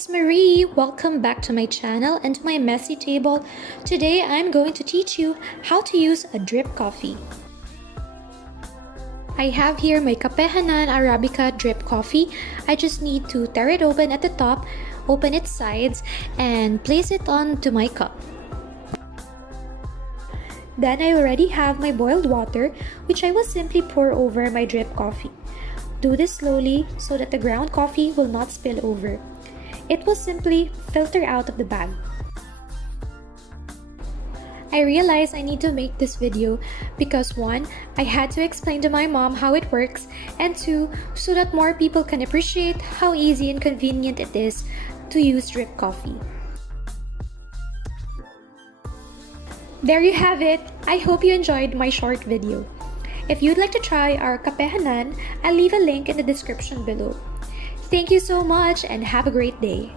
it's Marie. Welcome back to my channel and to my messy table. Today I'm going to teach you how to use a drip coffee. I have here my Kapehanan Arabica drip coffee. I just need to tear it open at the top, open its sides, and place it onto my cup. Then I already have my boiled water, which I will simply pour over my drip coffee. Do this slowly so that the ground coffee will not spill over. It will simply filter out of the bag. I realized I need to make this video because 1. I had to explain to my mom how it works, and 2. So that more people can appreciate how easy and convenient it is to use drip coffee. There you have it! I hope you enjoyed my short video. If you'd like to try our Kapehanan, I'll leave a link in the description below. Thank you so much and have a great day!